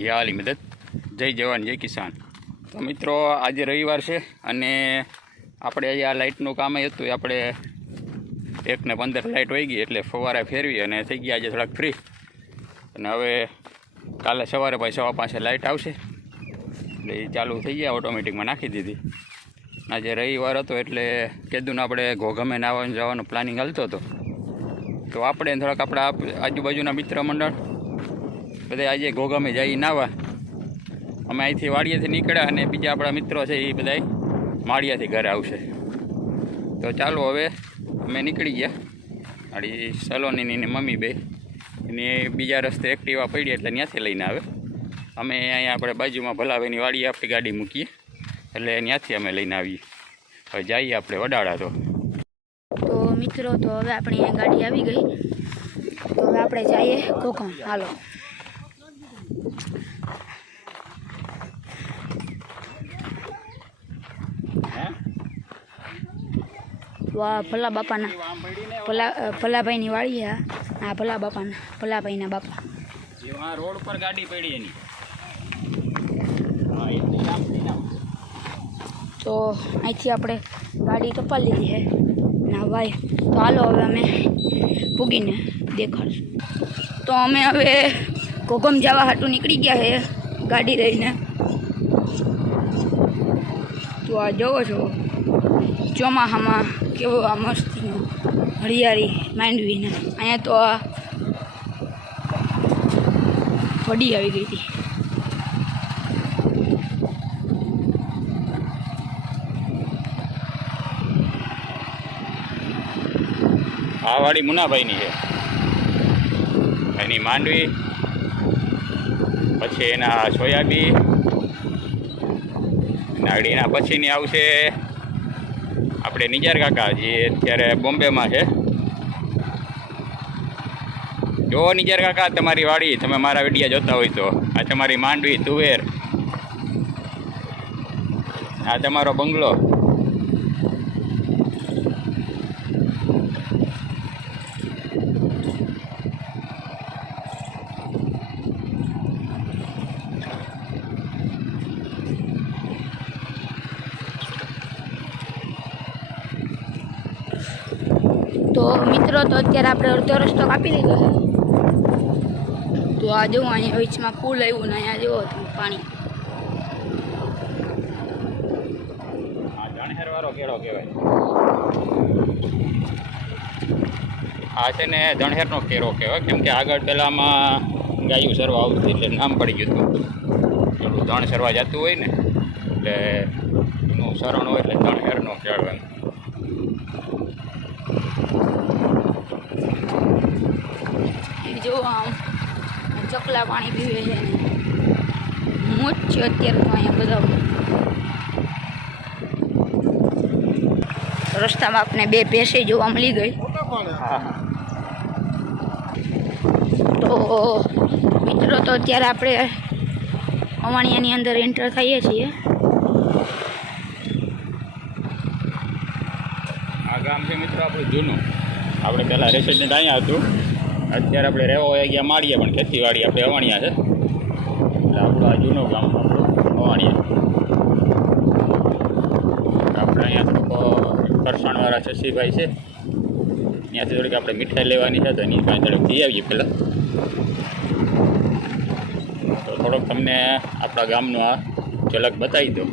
યા અલી મદદ. જય જવાન, જય કિસાન. તો મિત્રો, આજે રવિવાર છે અને આપણે આજે આ લાઇટનું કામ હતું આપણે એકને પંદર લાઇટ વહી ગઈ એટલે ફવારા ફેરવી અને થઈ ગયા આજે થોડાક ફ્રી અને હવે કાલે સવારે પછી સવા પાસે લાઇટ આવશે. એટલે એ ચાલુ થઈ ગયા, ઓટોમેટિકમાં નાખી દીધી. આજે રવિવાર હતો એટલે કીધું ને આપણે ઘોઘમે નાવાનું જવાનું પ્લાનિંગ હાલતો હતો. તો આપણે થોડાક આપણા આજુબાજુના મિત્ર મંડળ બધા આજે ઘોઘમે જઈ નાવા. અમે અહીંથી વાડિયાથી નીકળ્યા અને બીજા આપણા મિત્રો છે એ બધા માળિયાથી ઘરે આવશે. તો ચાલો હવે અમે નીકળી ગયા. આડી સલોનીની મમ્મી બે. એની બીજા રસ્તે એક્ટિવા પડી એટલે ત્યાંથી લઈને આવે. અમે અહીંયા આપણે બાજુમાં ભલાવેની વાડી, આપણી ગાડી મૂકીએ. એટલે ત્યાંથી અમે લઈને આવીએ. હવે જઈએ આપણે વડાળા તો. તો મિત્રો, તો હવે આપણી ગાડી આવી ગઈ. તો હવે આપણે જઈએ કોકમ હાલો. તો આ ભલા બાપાના ભલા અ, ભલાભાઈની વાડી આ આ ભલા બાપાના ભલાભાઈના બાપા જેમાં રોડ પર ગાડી પડી એની હા એટલી લાંબી ના તો અહીંથી આપણે ગાડી ટપાલ લીધી છે ના ભાઈ તો હાલો હવે અમે પૂગીને દેખાડશું તો અમે હવે કોગમ જવા હાટું નીકળી ગયા છે ગાડી લઈને તો આ જોવો છો, ચોમાહામાં કેવો આ મસ્તી હરિયાળી માંડવીને. અહીંયા તો આ પડી આવી ગઈ હતી. આ વાડી મુનાભાઈની છે. એની માંડવી પછી એના સોયાબી નાગડીના પછીની આવશે આપણે નિજાર કાકા, જે અત્યારે બોમ્બેમાં છે. જો નિજાર કાકા, તમારી વાડી, તમે મારા વિડીયા જોતા હોય તો. આ તમારી માંડવી, તુવેર. આ તમારો બંગલો. તો મિત્રો તો અત્યારે આપણે અડધો રસ્તો કાપી લીધો છે. તો આ જુઓ અહીંયા વીચમાં પુલ આવ્યું ને અહીંયા જુઓ તમે પાણી. આ કહેવાય. છે ને ધણહેરનો કેરો કહેવાય. કેમ આગળ પહેલાંમાં ગાયું સરવા આવતી એટલે નામ પડી ગયું હતું. પેલું ધણ સરવા જતું હોય ને, એટલે એનું શરણ હોય એટલે ધણહેરનો કેળો આમ. ચકલા પાણી પીવે છે. મોજ છે અત્યારે તો અહીંયા બધા. રસ્તામાં આપણે બે ભેંસે જોવા મળી ગઈ. તો મિત્રો તો અત્યારે આપણે અવાણિયાની અંદર એન્ટર થઈએ છીએ. આ ગામ છે મિત્રો આપણું જૂનું. આપણે પહેલાં રેસિડેન્ટ અહીંયા હતું. અત્યારે આપણે રહેવા હોય ગયા માળીએ પણ ખેતીવાડી આપણે અવાણિયા છે. એટલે આપણું આ જૂનું ગામ આપણું, અવાણિયા. આપણે અહીંયા થોડુંક કરસાણવાળા શશીભાઈ છે. ત્યાંથી થોડીક આપણે મીઠાઈ લેવાની છે, તો એની પાસે થોડીક જઈ આવીએ પહેલાં. તો થોડોક તમને આપણા ગામનો આ ઝલક બતાવી દઉં.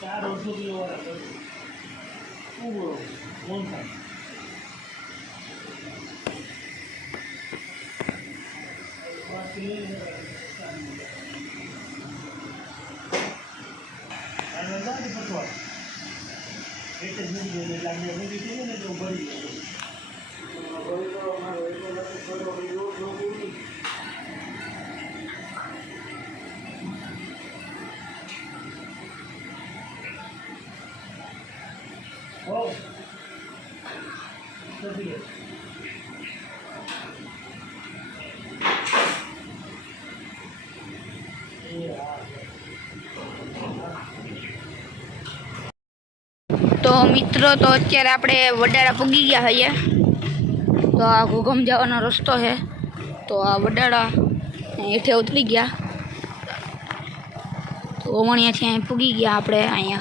ચાર અડધો કિલો વાળા કર ઉગડો કોણ થાય એટલે જ નથી જોયું એટલે આપણે બધી કીધું ને તો ભરી ગયો હો તો મિત્રો, તો અત્યારે આપણે વડાળા પૂગી ગયા હઈએ. તો આ ઘોઘમ જવાનો રસ્તો છે. તો આ વડાળા હેઠે ઉતરી ગયા. તો ઓમણિયાથી અહીં પૂગી ગયા આપણે અહીંયા.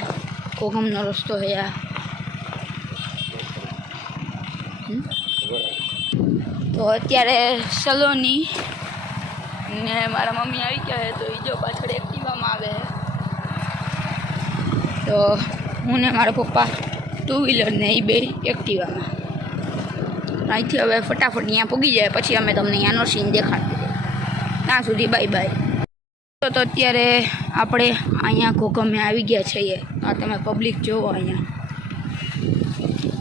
ઘોઘમનો રસ્તો છે આ. તો અત્યારે સલોની ને મારા મમ્મી આવી ગયા તો એ જો પાછળ એક્ટિવામાં આવે. તો હું ને મારા પપ્પા ટુ વ્હીલર ને એ બે એક્ટિવામાં અહીંથી હવે ફટાફટ ત્યાં પૂગી જાય, પછી અમે તમને ત્યાંનો સીન દેખાડી ત્યાં સુધી બાય બાય તો તો અત્યારે આપણે અહીંયા ઘોઘમે આવી ગયા છીએ. આ તમે પબ્લિક જોવો અહીંયા.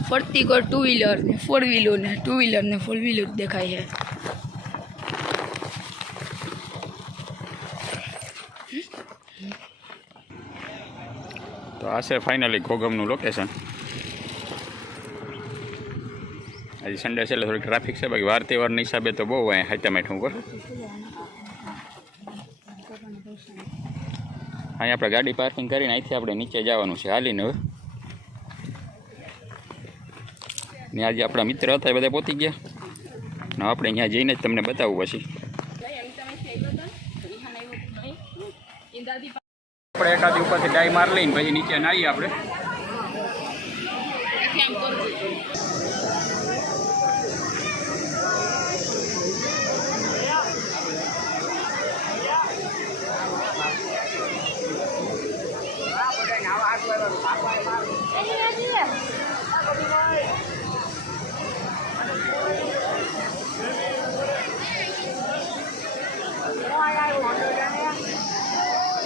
ફરતી કોઈ ટુ વ્હીલર ને ફોર વ્હીલર ને ટુ વ્હીલર ને ફોર વ્હીલર દેખાય છે. તો આ છે ફાઇનલી ઘોઘમનું લોકેશન આજે સન્ડે છે એટલે થોડીક ટ્રાફિક છે, બાકી વાર તહેવારના હિસાબે તો બહુ અહીંયા હાઈતા માઠું કર અહીં આપણે ગાડી પાર્કિંગ કરીને અહીંથી આપણે નીચે જવાનું છે હાલીને હવે. ને આજે આપણા મિત્ર હતા એ બધા પહોંચી ગયા. ને આપણે અહીંયા જઈને જ તમને બતાવવું પછી. આપણે એકાદી ઉપરથી ડાય માર લઈને પછી નીચે નાહીએ આપણે.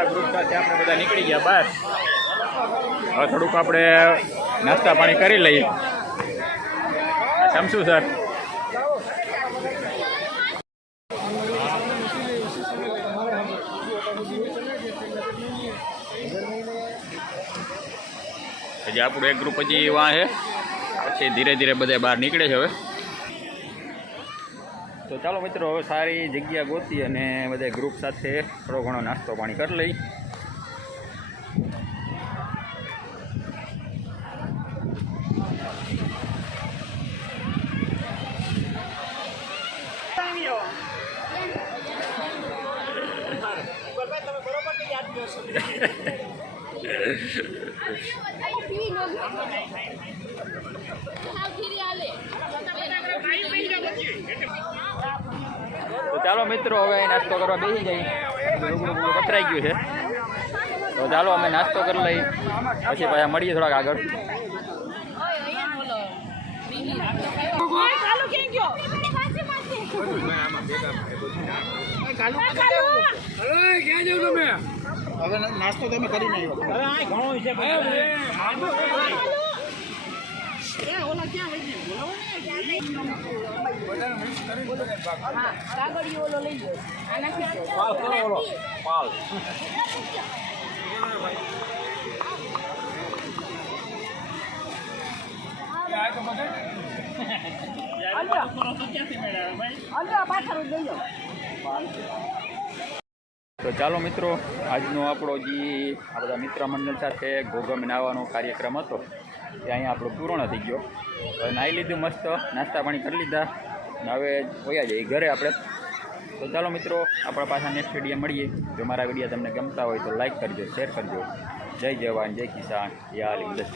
હવે ગ્રુપ સાથે આપણે બધા નીકળી ગયા બહાર હવે થોડુંક આપણે નાસ્તા પાણી કરી લઈએ. સમશું સર. હજી આપણું એક ગ્રુપ હજી વાં છે. પછી ધીરે ધીરે બધા બહાર નીકળે છે હવે. તો ચાલો મિત્રો સારી જગ્યા ગોતી અને બધા ગ્રુપ સાથે થોડો ઘણો નાસ્તો પાણી કરી લઈ તો ચાલો મિત્રો, હવે નાસ્તો કરવા બેસી જાય પથરાઈ ગયું છે. તો ચાલો, અમે નાસ્તો કરી લઈ પછી પાછા મળીએ થોડાક આગળ. હવે નાસ્તો તમે તો ચાલો મિત્રો આજનો આપણો જે આ બધા મિત્ર મંડળ સાથે ગોગમ નાવાનો કાર્યક્રમ હતો તે અહીંયા આપણો પૂર્ણ થઈ ગયો. તો નાહી લીધું મસ્ત નાસ્તા પાણી કરી લીધા. હવે વયા જઈએ. ઘરે આપણે તો ચાલો મિત્રો, આપણા પાછા નેક્સ્ટ વીડિયો મળીએ. જો મારા વીડિયો તમને ગમતા હોય તો લાઈક કરજો શેર કરજો. જય જવાન, જય કિસાન યા મદદ